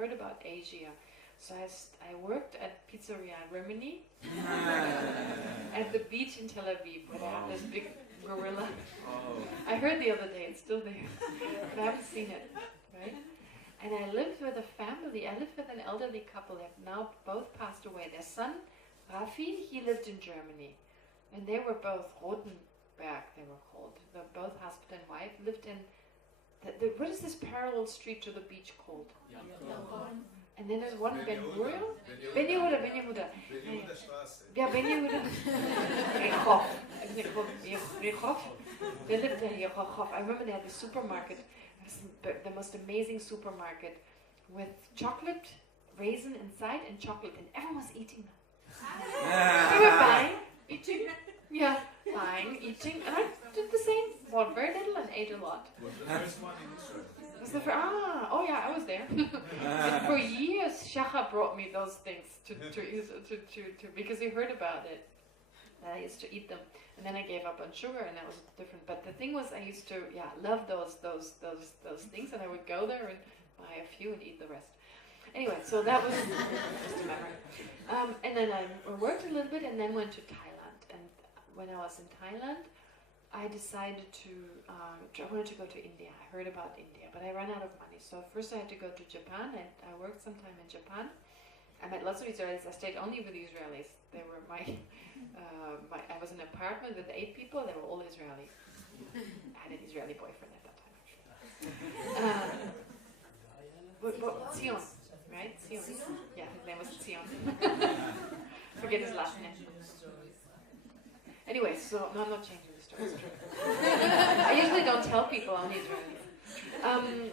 heard about Asia. So I worked at Pizzeria Rimini at the beach in Tel Aviv, where they have this big gorilla. I heard the other day, it's still there, but I haven't seen it, right? And I lived with a family, I lived with an elderly couple that have now both passed away. Their son, Rafi, he lived in Germany. And they were both Rotenberg, they were called. Both husband and wife lived in, what is this parallel street to the beach called? And then there's one Ben Gurion? Ben Yehuda. Yeah, Ben Yehuda. Rehov. They lived there, Rehov. I remember they had the supermarket, the most amazing supermarket with chocolate, raisin inside, and chocolate, and everyone was eating them. They were buying, eating, buying, eating, and I did the same. Bought very little and ate a lot. Was the first one in Israel? I was there. And for years, Shacha brought me those things to because he heard about it. And I used to eat them, and then I gave up on sugar, and that was different. But the thing was, I used to love those things, and I would go there and buy a few and eat the rest. Anyway, so that was just a memory. And then I worked a little bit, and then went to Thailand. And when I was in Thailand, I decided I wanted to go to India. I heard about India, but I ran out of money. So first I had to go to Japan, and I worked some time in Japan. I met lots of Israelis. I stayed only with Israelis. They were I was in an apartment with 8 people. They were all Israeli. I had an Israeli boyfriend at that time, actually. Zion, right? Zion. Yeah, his name was Zion. Forget his last name. Anyway, so no, I'm not changing the story. It's true. I usually don't tell people I'm Israeli.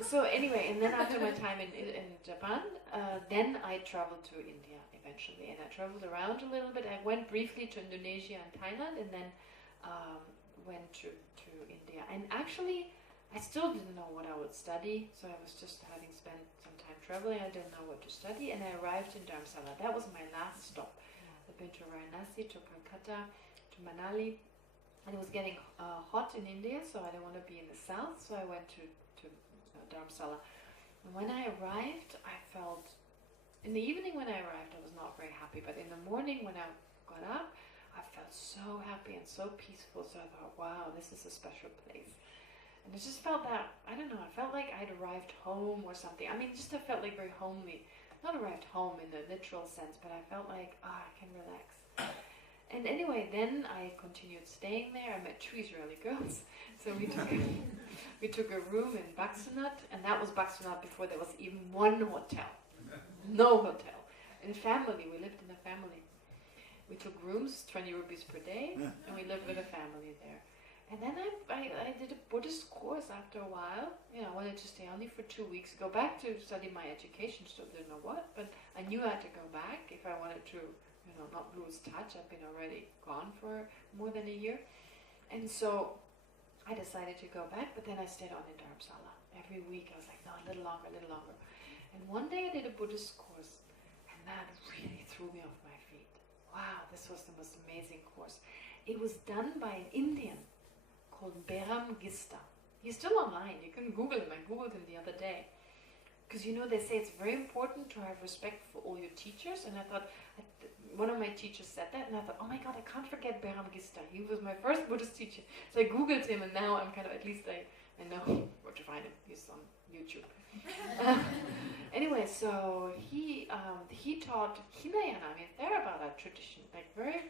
So anyway, and then after my time in Japan, then I traveled to India eventually, and I traveled around a little bit. I went briefly to Indonesia and Thailand, and then went to India. And actually, I still didn't know what I would study, so I was just having spent some time traveling. I didn't know what to study, and I arrived in Dharamsala. That was my last stop. I've been to Varanasi, to Calcutta, to Manali, and it was getting hot in India, so I didn't want to be in the south, so I went to Dharamsala. And when I arrived, I felt, in the evening when I arrived, I was not very happy, but in the morning when I got up, I felt so happy and so peaceful, so I thought, wow, this is a special place. And it just felt that, I don't know, I felt like I'd arrived home or something. I mean, just I felt like very homely. Not arrived home in the literal sense, but I felt like, I can relax. And anyway, then I continued staying there. I met 2 Israeli girls. So we took a room in Baksunat, and that was Baksunat before there was even one hotel. No hotel. In a family, we lived in a family. We took rooms, 20 rupees per day, and we lived with a family there. And then I did a Buddhist course after a while. You know, I wanted to stay only for 2 weeks, go back to study my education, still didn't know what, but I knew I had to go back if I wanted to, you know, not lose touch. I've been already gone for more than a year. And so I decided to go back, but then I stayed on in Dharamsala. Every week I was like, no, a little longer, a little longer. And one day I did a Buddhist course, and that really threw me off my feet. Wow, this was the most amazing course. It was done by an Indian called Behram Gista. He's still online. You can Google him. I Googled him the other day. Because, you know, they say it's very important to have respect for all your teachers. And I thought, one of my teachers said that, and I thought, oh my God, I can't forget Behram Gista. He was my first Buddhist teacher. So I Googled him, and now I'm kind of, at least I know where to find him. He's on YouTube. Anyway, so he taught Hinayana, I mean, Theravada tradition, like very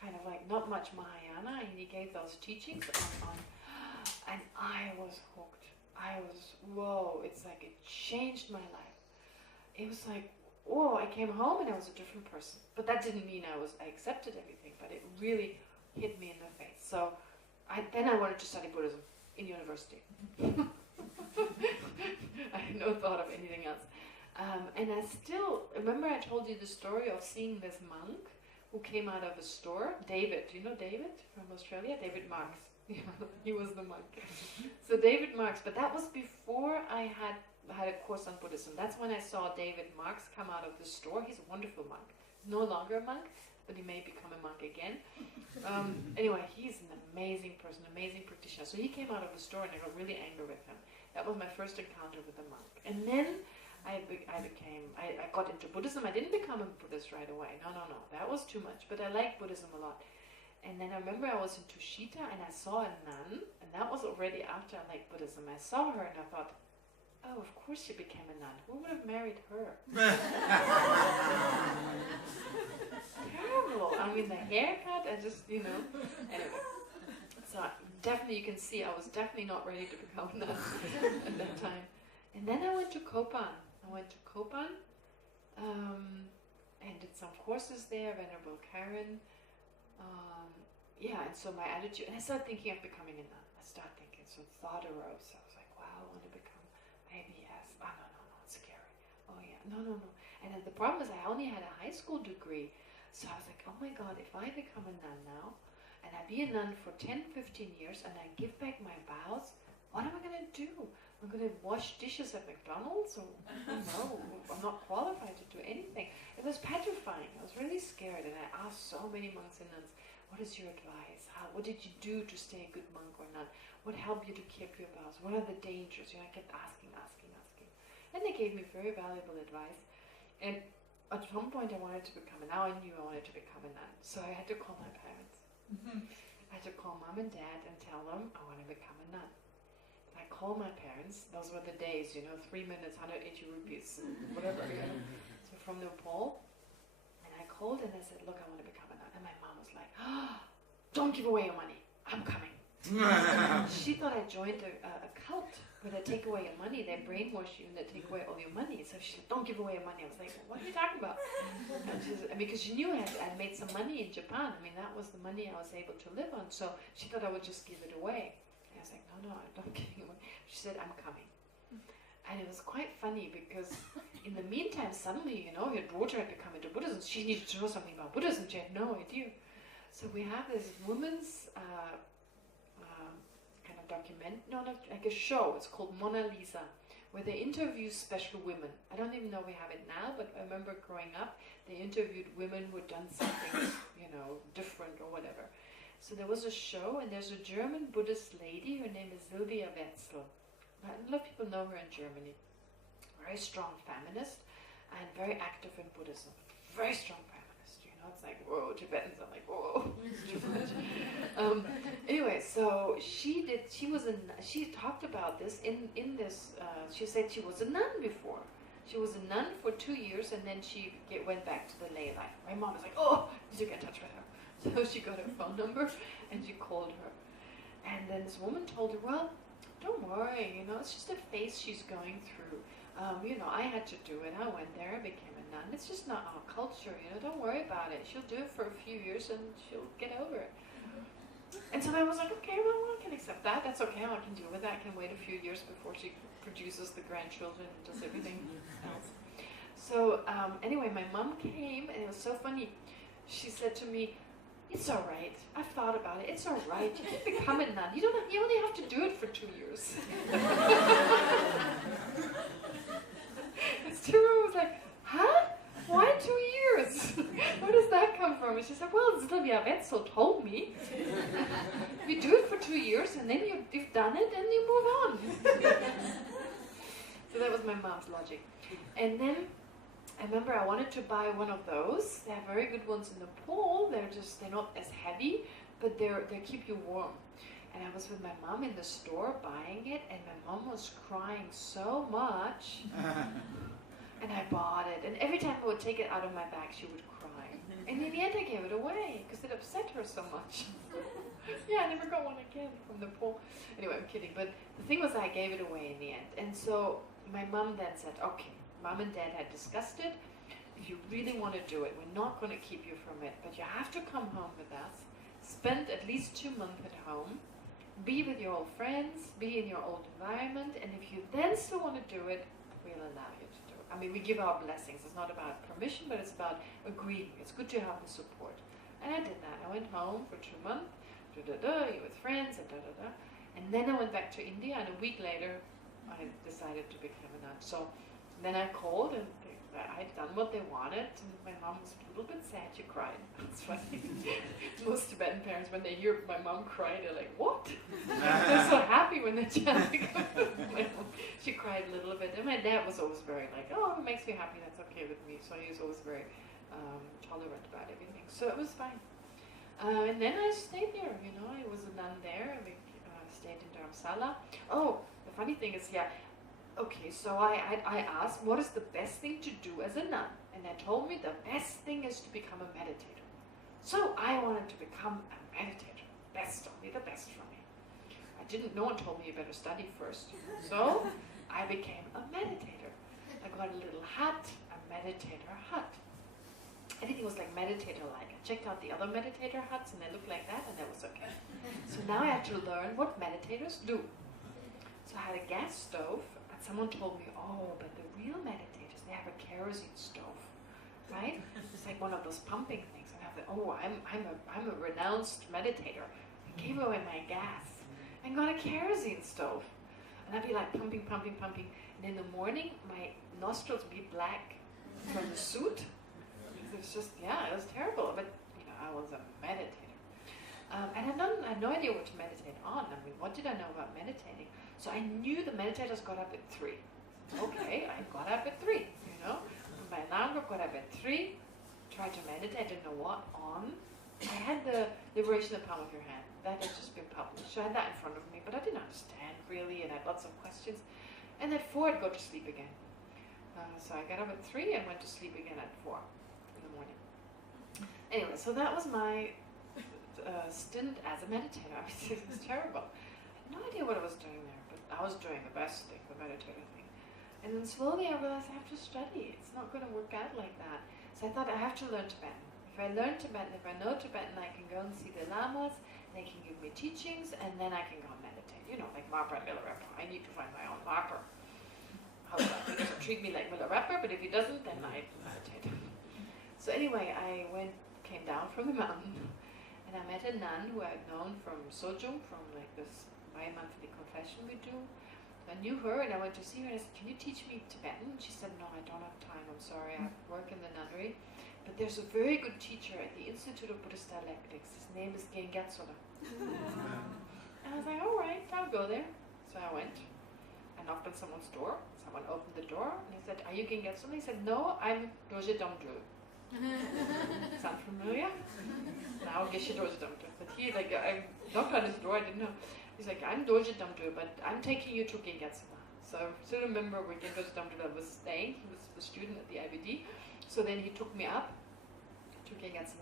kind of like not much Mahayana, and he gave those teachings on and I was hooked. I was, whoa, it's like it changed my life. It was like, whoa, I came home and I was a different person. But that didn't mean I accepted everything, but it really hit me in the face. So then I wanted to study Buddhism in university. I had no thought of anything else. And I still, remember I told you the story of seeing this monk who came out of a store, David. Do you know David from Australia? David Marks. He was the monk. So David Marks, but that was before I had a course on Buddhism. That's when I saw David Marks come out of the store. He's a wonderful monk. No longer a monk, but he may become a monk again. Anyway, he's an amazing person, amazing practitioner. So he came out of the store and I got really angry with him. That was my first encounter with a monk. And then I got into Buddhism. I didn't become a Buddhist right away. No. That was too much. But I liked Buddhism a lot. And then I remember I was in Tushita and I saw a nun, and that was already after I liked Buddhism. I saw her and I thought, oh, of course she became a nun. Who would have married her? Terrible. I mean, the haircut, I just, Anyway. So definitely you can see I was definitely not ready to become a nun at that time. And then I went to Kopan. And did some courses there, Venerable Karen. And so my attitude, and I started thinking of becoming a nun. So thought arose. I was like, wow, I want to become, maybe yes. Oh, no, it's scary. Oh yeah, no. And then the problem is I only had a high school degree. So I was like, oh my God, if I become a nun now, and I be a nun for 10, 15 years, and I give back my vows, what am I going to do? I'm going to wash dishes at McDonald's? Or, no, I'm not qualified to do anything. It was petrifying. I was really scared, and I asked so many monks and nuns, what is your advice? What did you do to stay a good monk or nun? What helped you to keep your vows? What are the dangers? I kept asking. And they gave me very valuable advice. And at some point I wanted to become a nun. Now I knew I wanted to become a nun. So I had to call my parents. I had to call mom and dad and tell them I want to become a nun. I called my parents. Those were the days, 3 minutes, 180 rupees, whatever. So from Nepal. And I called and I said, look, I want to become a nun. And my mom was like, oh, don't give away your money. I'm coming. She thought I joined a cult where they take away your money, they brainwash you and they take away all your money. So she said, don't give away your money. I was like, what are you talking about? And because she knew I'd made some money in Japan. I mean, that was the money I was able to live on. So she thought I would just give it away. And I was like, no, I don't give it away. She said, I'm coming. And it was quite funny because in the meantime, suddenly, her daughter had become into Buddhism. She needed to know something about Buddhism. She had no idea. So we have this woman's like a show. It's called Mona Lisa, where they interview special women. I don't even know if we have it now, but I remember growing up, they interviewed women who had done something, different or whatever. So there was a show, and there's a German Buddhist lady. Her name is Sylvia Wetzel. A lot of people know her in Germany. Very strong feminist and very active in Buddhism. Very strong feminist. It's like, whoa, Tibetans. I'm like, whoa. Anyway, so she talked about this in this. She said she was a nun before. She was a nun for 2 years, and then she went back to the lay life. My mom was like, oh, did you get in touch with her? So she got her phone number and she called her. And then this woman told her, well, don't worry, it's just a phase she's going through. I had to do it. I went there, I became a nun. It's just not our culture, don't worry about it. She'll do it for a few years and she'll get over it. And so I was like, okay, well, I can accept that. That's okay, I can deal with that. I can wait a few years before she produces the grandchildren and does everything else. So anyway, my mom came, and it was so funny. She said to me, it's all right. I've thought about it. It's all right. You can become a nun. You only have to do it for 2 years. It's true. I was like, huh? Why 2 years? Where does that come from? And she said, well, Sylvia Wetzel told me. You do it for 2 years, and then you've done it, and you move on. So that was my mom's logic. And then I remember I wanted to buy one of those. They have very good ones in Nepal. They're not as heavy, but they keep you warm. And I was with my mom in the store buying it, and my mom was crying so much. And I bought it. And every time I would take it out of my bag, she would cry. And in the end, I gave it away because it upset her so much. Yeah, I never got one again from Nepal. Anyway, I'm kidding. But the thing was, I gave it away in the end. And so my mom then said, okay, mom and dad had discussed it. If you really want to do it, we're not going to keep you from it, but you have to come home with us, spend at least 2 months at home, be with your old friends, be in your old environment, and if you then still want to do it, we'll allow you to do it. I mean, we give our blessings. It's not about permission, but it's about agreeing. It's good to have the support. And I did that. I went home for 2 months, with friends, and then I went back to India, and a week later, I decided to become a nun. So then I called, and done what they wanted, and my mom was a little bit sad. She cried. It's funny. Most Tibetan parents, when they hear my mom cry, they're like, what? They're so happy when their child becomes my mom. She cried a little bit, and my dad was always very like, oh, it makes me happy, that's okay with me. So he was always very tolerant about everything. So it was fine. And then I stayed there, you know, I was a nun there. We stayed in Dharamsala. Oh, the funny thing is, yeah, okay, so I asked, what is the best thing to do as a nun? And they told me the best thing is to become a meditator. So I wanted to become a meditator. Best, only the best for me. I didn't, no one told me you better study first. So I became a meditator. I got a little hut, a meditator hut. Everything was like meditator-like. I checked out the other meditator huts and they looked like that, and that was okay. So now I had to learn what meditators do. So I had a gas stove, and someone told me, oh, but the real meditators, they have a kerosene stove, right? It's like one of those pumping things. And I thought, oh, I'm a renounced meditator. I gave away my gas and got a kerosene stove. And I'd be like pumping, pumping, pumping. And in the morning, my nostrils would be black from the soot. It was just, yeah, it was terrible. But, you know, I was a meditator. And I had no idea what to meditate on. I mean, what did I know about meditating? So I knew the meditators got up at 3. Okay, I got up at 3, you know. My alarm clock got up at 3, tried to meditate, didn't know what on. I had the Liberation of the Palm of Your Hand. That had just been published. So I had that in front of me, but I didn't understand really, and I had lots of questions. And at 4, I'd go to sleep again. So I got up at 3 and went to sleep again at 4 in the morning. Anyway, so that was my stint as a meditator. It was terrible. I had no idea what I was doing there, but I was doing the best thing, the meditator thing. And then slowly I realized I have to study. It's not going to work out like that. So I thought I have to learn Tibetan. If I learn Tibetan, if I know Tibetan, I can go and see the lamas, they can give me teachings, and then I can go and meditate. You know, like Marpa and Milarepa. I need to find my own Marpa. He doesn't treat me like Milarepa, but if he doesn't, then I meditate. So anyway, I came down from the mountain, and I met a nun who I had known from Sojung, from like this bi-monthly confession we do. I knew her, and I went to see her, and I said, can you teach me Tibetan? And she said, no, I don't have time, I'm sorry, I work in the nunnery. But there's a very good teacher at the Institute of Buddhist Dialectics. His name is Geshe. And I was like, all right, I'll go there. So I went. I knocked on someone's door. Someone opened the door, and he said, are you Geshe? He said, no, I'm Doje Damdru. Sound familiar? Now Geshe Doje Damdru. But he, like, I knocked on his door, I didn't know. He's like, I'm Doje Damdru, but I'm taking you to Geshe. So I still remember where Geshe Damdru was staying. He was a student at the IBD. So then he took me up to Geshe.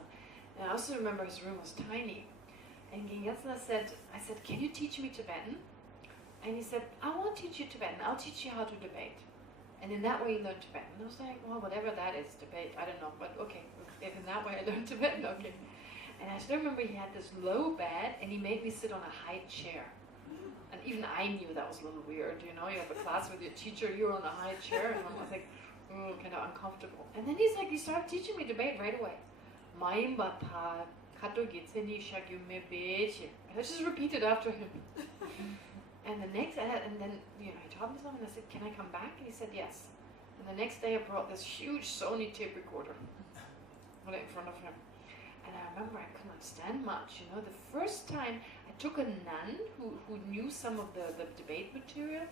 And I also remember his room was tiny. And Geshe said, I said, can you teach me Tibetan? And he said, I won't teach you Tibetan, I'll teach you how to debate. And in that way you learn Tibetan. And I was like, well, whatever that is, debate, I don't know, but okay. If in that way I learned Tibetan, okay. And I still remember he had this low bed, and he made me sit on a high chair. And even I knew that was a little weird, you know, you have a class with your teacher, you're on a high chair, and I was like, kind of uncomfortable. And then he started teaching me debate right away. Maimbata, kato gitseni shagyume beche. I just repeated after him. And the next, and then, you know, he taught me something, and I said, can I come back? And he said, yes. And the next day I brought this huge Sony tape recorder, put it in front of him. And I remember I couldn't understand much, you know. The first time I took a nun who knew some of the debate material,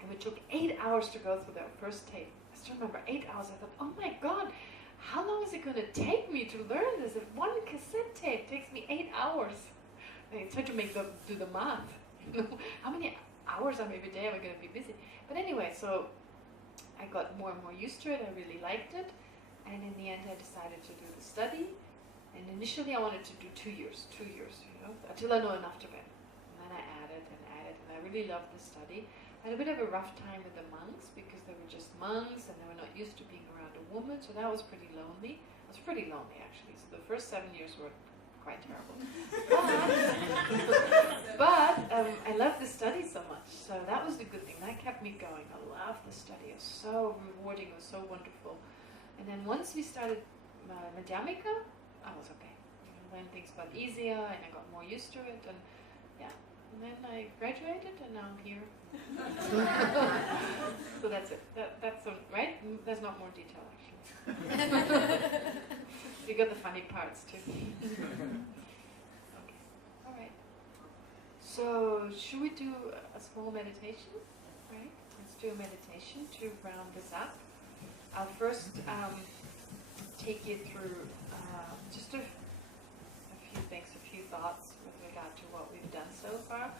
and we took 8 hours to go through that first tape. I still remember 8 hours. I thought, oh my God, how long is it going to take me to learn this? If one cassette tape takes me 8 hours. I tried to do the math. You know, how many hours every day am I going to be busy? But anyway, so I got more and more used to it. I really liked it. And in the end, I decided to do the study. And initially, I wanted to do 2 years, you know, until I know enough Tibetan. And then I added, and I really loved the study. I had a bit of a rough time with the monks because they were just monks and they were not used to being around a woman, so that was pretty lonely. I was pretty lonely, actually. So the first 7 years were quite terrible. But I loved the study so much, so that was the good thing. That kept me going. I loved the study. It was so rewarding. It was so wonderful. And then once we started Madhyamika, I was okay. You know, then things got easier, and I got more used to it. And yeah, And then I graduated, and now I'm here. So that's it. That's right. There's not more detail actually. You got the funny parts too. Okay. All right. So should we do a small meditation? Right. Let's do a meditation to round this up. I'll first take you through just a few things, a few thoughts with regard to what we've done so far.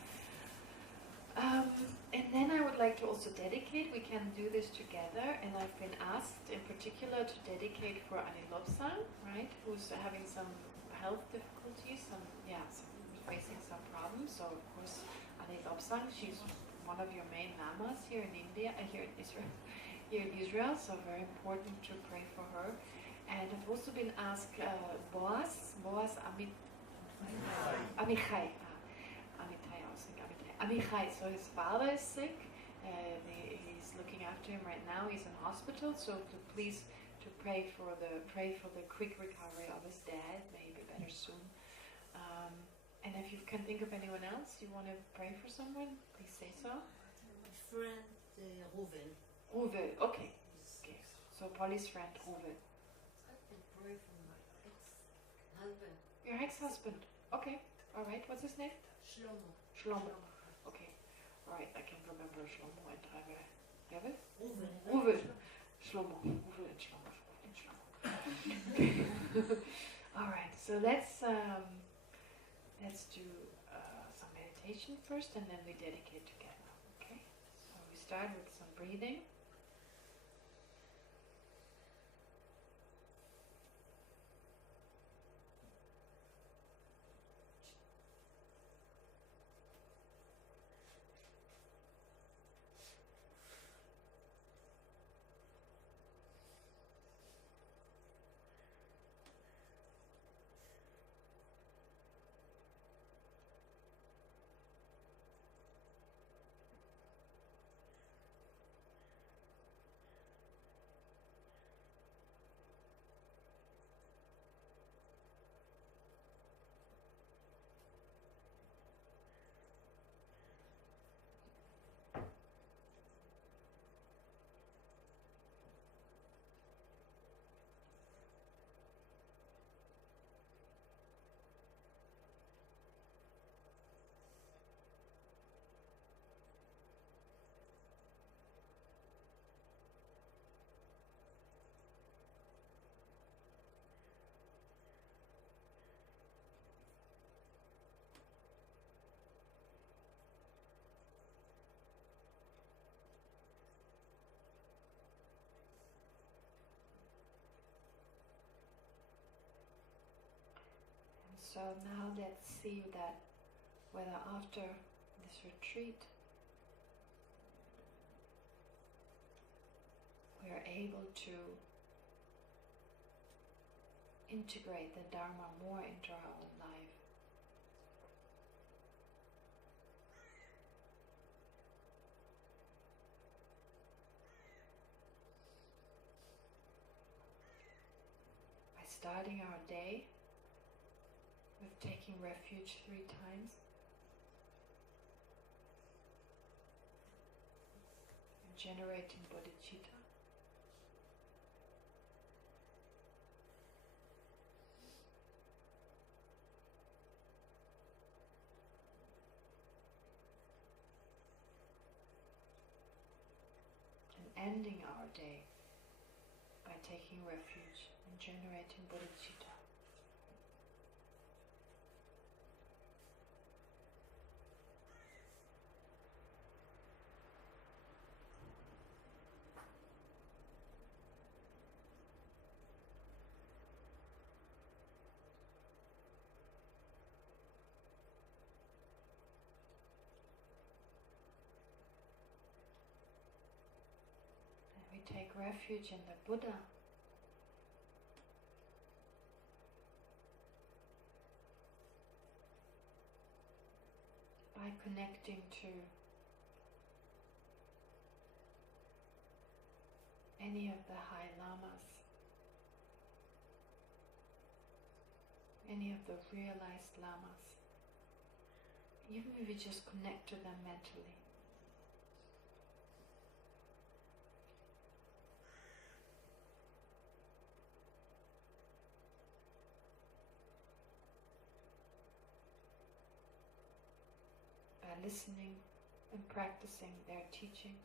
And then I would like to also dedicate, we can do this together, and I've been asked in particular to dedicate for Anilopsan, right, who's having some health difficulties, facing some problems. So of course Anilopsan, she's one of your main lamas here in India, here in Israel, so very important to pray for her. And I've also been asked Boaz Amichai, so his father is sick, he's looking after him right now, he's in hospital, so please pray for the quick recovery of his dad, maybe better soon. And if you can think of anyone else you want to pray for someone, please say so. My friend Ruvel. Ruvel, okay. So Polly's friend Ruvel. I can pray for my ex-husband. Your ex-husband, okay, alright, what's his name? Shlomo. Okay, alright, I can remember Shlomo and Ruvel. Ruvel. Shlomo. Ruvel and Shlomo. Alright, so let's do some meditation first, and then we dedicate together, okay? So we start with some breathing. So now let's see that whether after this retreat we are able to integrate the Dharma more into our own life. By starting our day with taking refuge 3 times and generating bodhicitta. And ending our day by taking refuge and generating bodhicitta. We take refuge in the Buddha. By connecting to any of the high lamas, any of the realized lamas even if we just connect to them mentally. By listening and practicing their teachings.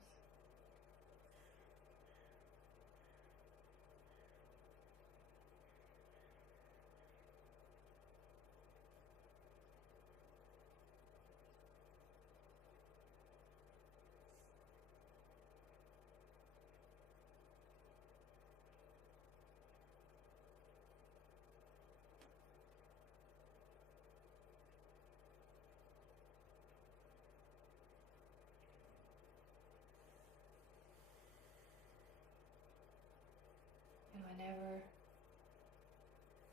And whenever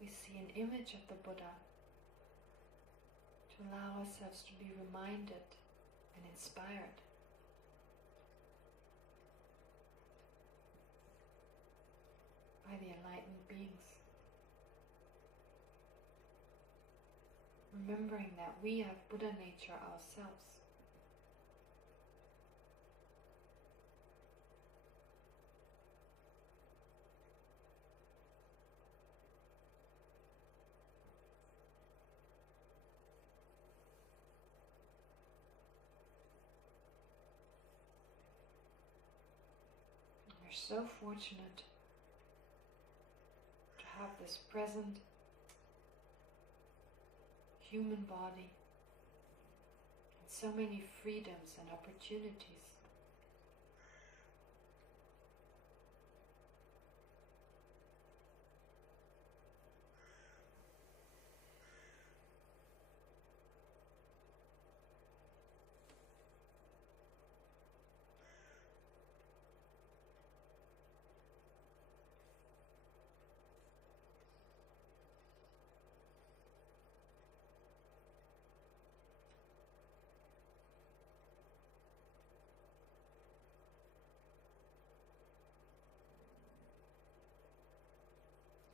we see an image of the Buddha, to allow ourselves to be reminded and inspired. By the enlightened beings. Remembering that we have Buddha nature ourselves. We're so fortunate to have this present human body and so many freedoms and opportunities.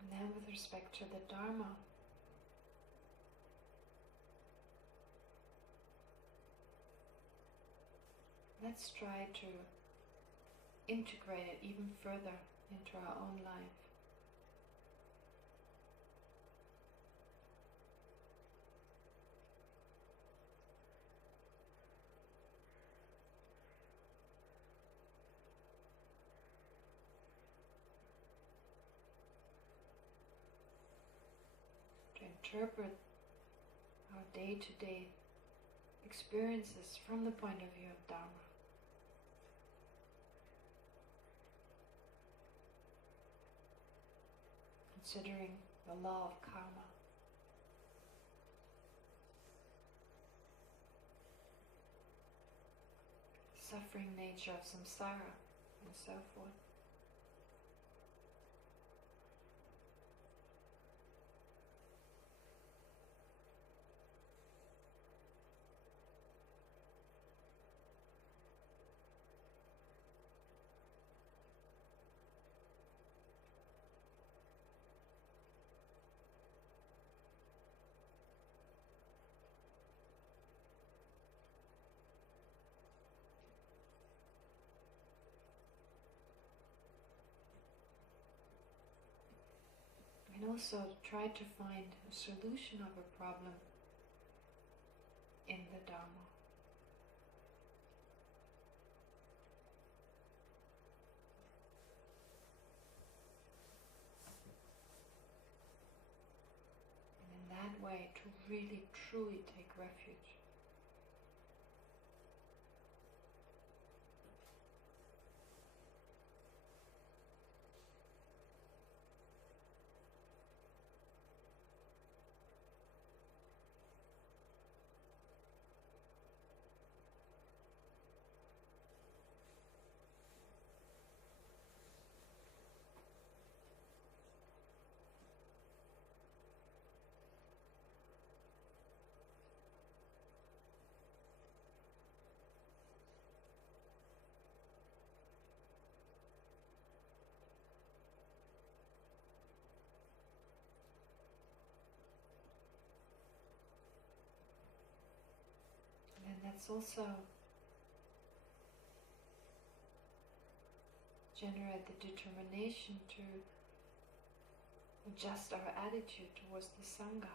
And then with respect to the Dharma, let's try to integrate it even further into our own life. Interpret our day-to-day experiences from the point of view of Dharma. Considering the law of karma. Suffering nature of samsara and so forth. And also try to find a solution of a problem in the Dharma. And in that way to really truly take refuge. let's also generate the determination to adjust our attitude towards the Sangha.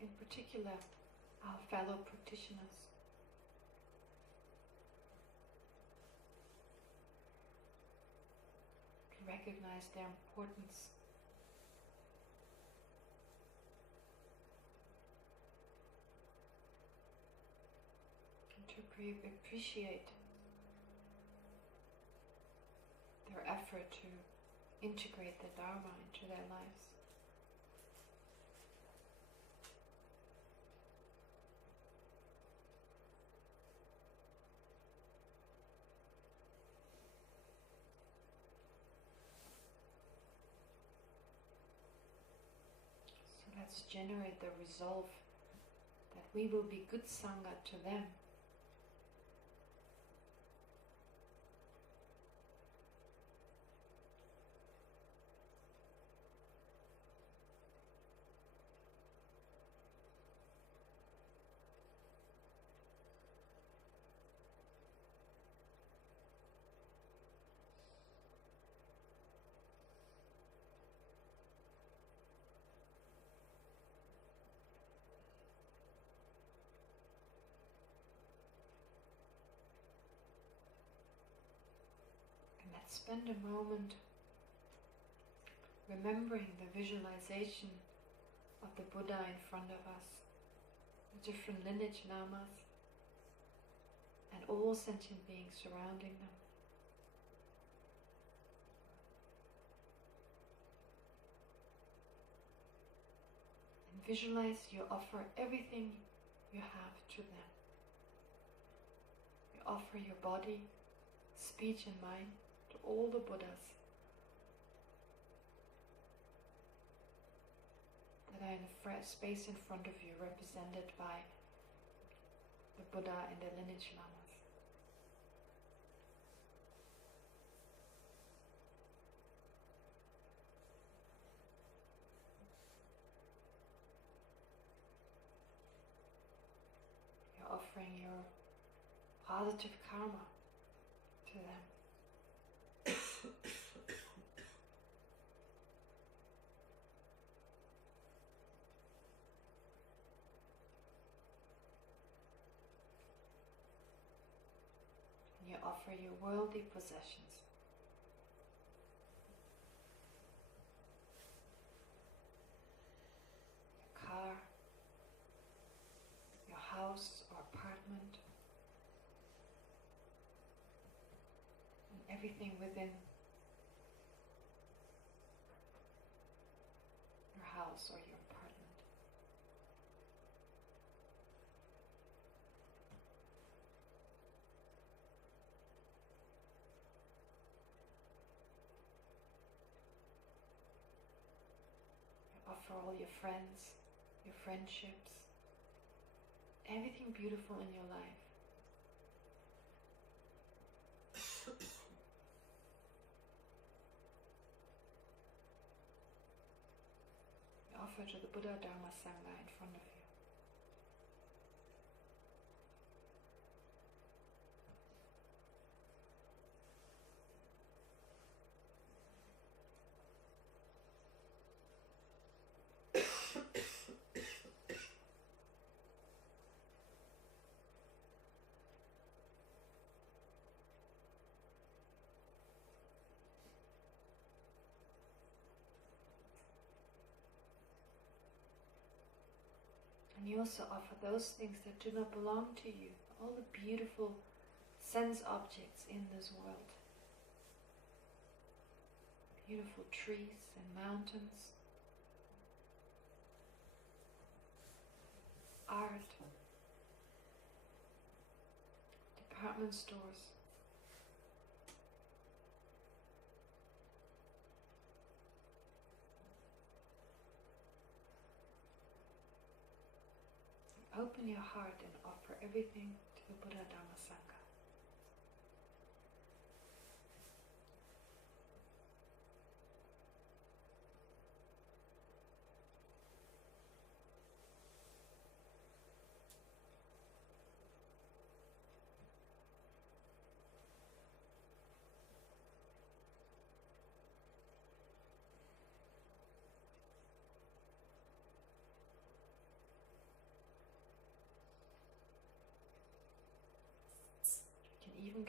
In particular, our fellow practitioners. To recognize their importance. And to appreciate their effort to integrate the Dharma into their lives. So let's generate the resolve that we will be good Sangha to them. Let's spend a moment remembering the visualization of the Buddha in front of us, the different lineage lamas, and all sentient beings surrounding them. And visualize you offer everything you have to them. You offer your body, speech and mind to all the Buddhas that are in the space in front of you, represented by the Buddha and the lineage lamas. You're offering your positive karma to them. You offer your worldly possessions. Your car, your house or apartment, and everything within your house or your apartment. For all your friends, your friendships, everything beautiful in your life. You offer to the Buddha, Dharma, Sangha in front of you. And you also offer those things that do not belong to you, all the beautiful sense objects in this world. Beautiful trees and mountains, art, department stores, open your heart and offer everything to the Buddha, Dharma, Sangha.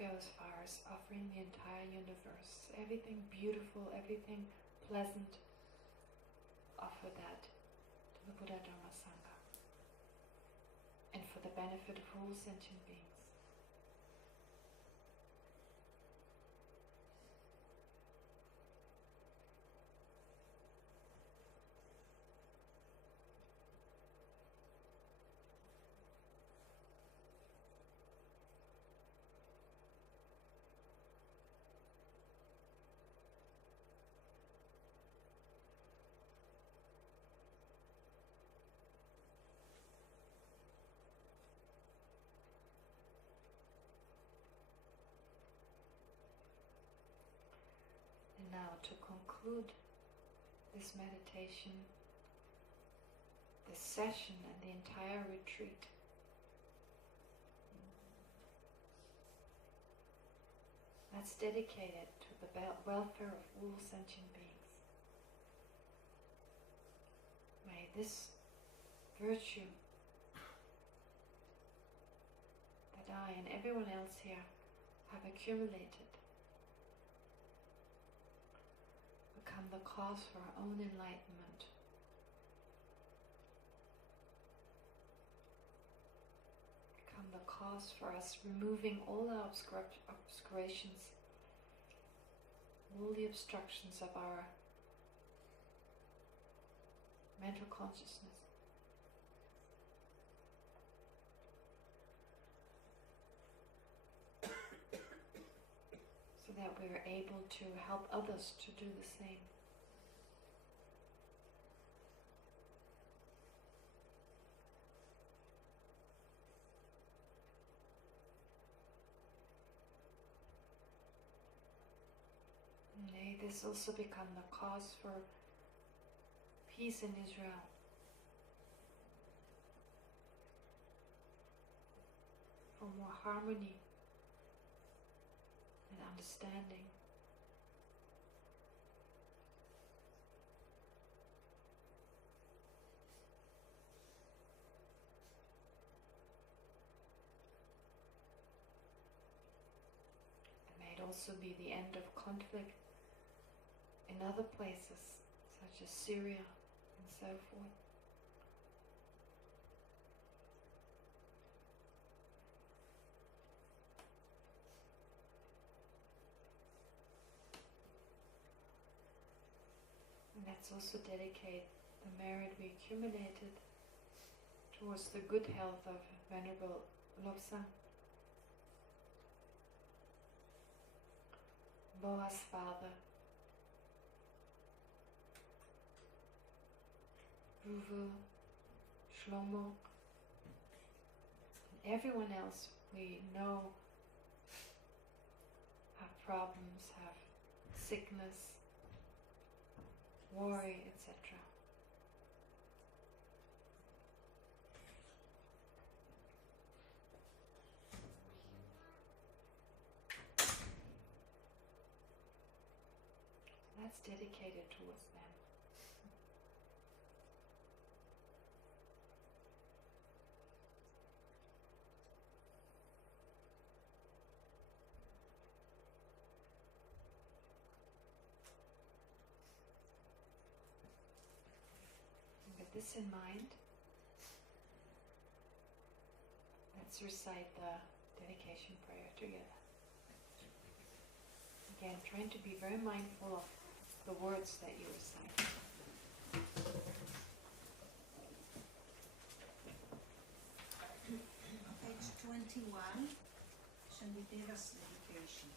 go as far as offering the entire universe, everything beautiful, everything pleasant, offer that to the Buddha Dharma Sangha, and for the benefit of all sentient beings. Now, to conclude this meditation, this session, and the entire retreat, let's dedicate it to the welfare of all sentient beings. May this virtue that I and everyone else here have accumulated become the cause for our own enlightenment. Become the cause for us removing all our obscurations, all the obstructions of our mental consciousness. So that we are able to help others to do the same. May this also become the cause for peace in Israel. For more harmony and understanding. And may it also be the end of conflict in other places, such as Syria and so forth. And let's also dedicate the merit we accumulated towards the good health of Venerable Lobsang. Boa's father, Ruvu, Shlomo, and everyone else we know have problems, have sickness, worry, etc. That's dedicated towards them. With this in mind, let's recite the dedication prayer together. Again, trying to be very mindful of the words that you recite. Page 21, Shantideva's dedication.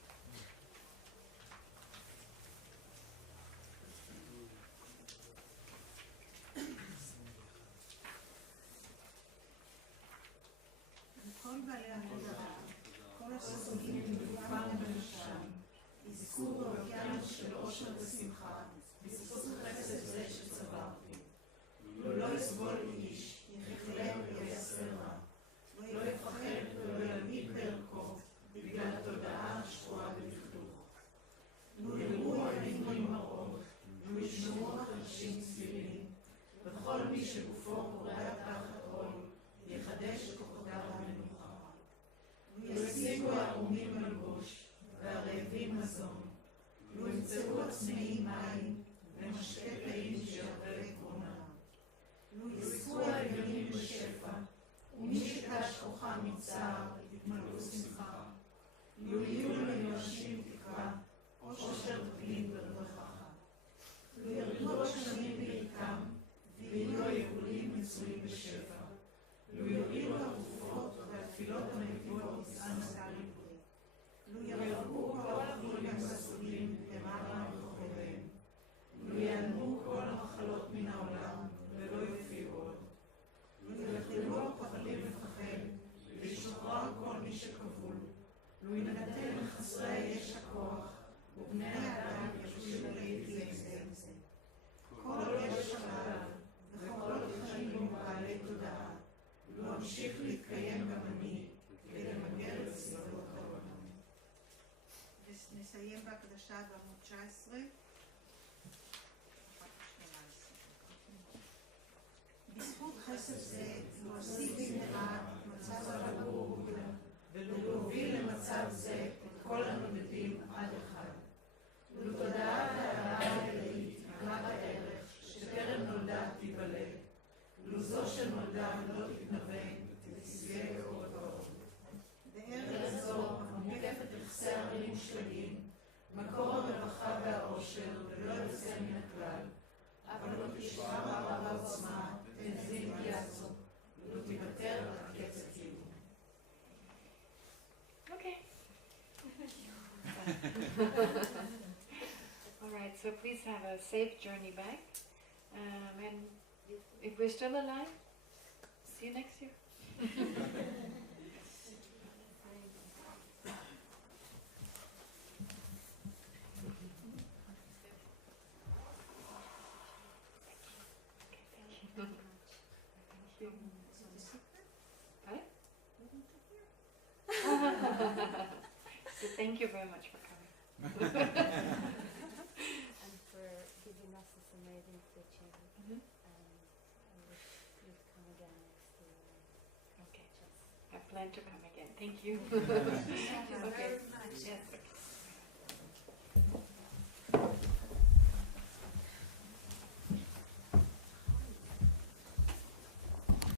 כל בעלי המודעה, כל הסוגים בגופם ובנפשם, יזכו באוקיינוס של עושר ושמחה, בזכות חסד זה שצברתי. לא יסבול איש, יחלם ויעשה רע. לא יפחד ולא ילמיד בערכו, בגלל תודה נסיים בהקדשה בעמוד 19. בזכות חסד זה להוסיף במהרה מצב הגור ולהוביל למצב זה את כל הנודדים עד אחד. ולתודעת ההערה האלוהית ענת הערך שטרם נולדה תיוולד, ולזו שנולדה לא תתנוון ותזכה לאור ואור. בארץ זו המוקפת נכסי ערים ושלגים, מקור הרווחה והעושר ולא יוצא מן הכלל, אבל לא תשמע רבה ועוצמה ותנזים יעצו, ולא תיוותר רק קץ הקיום. Okay. All right, so please have a safe journey back. And if we're still alive, see you next year. So thank you very much for coming. And for giving us this amazing teaching. Mhm. I wish you'd come again next year. Okay. I plan to come again. Thank you.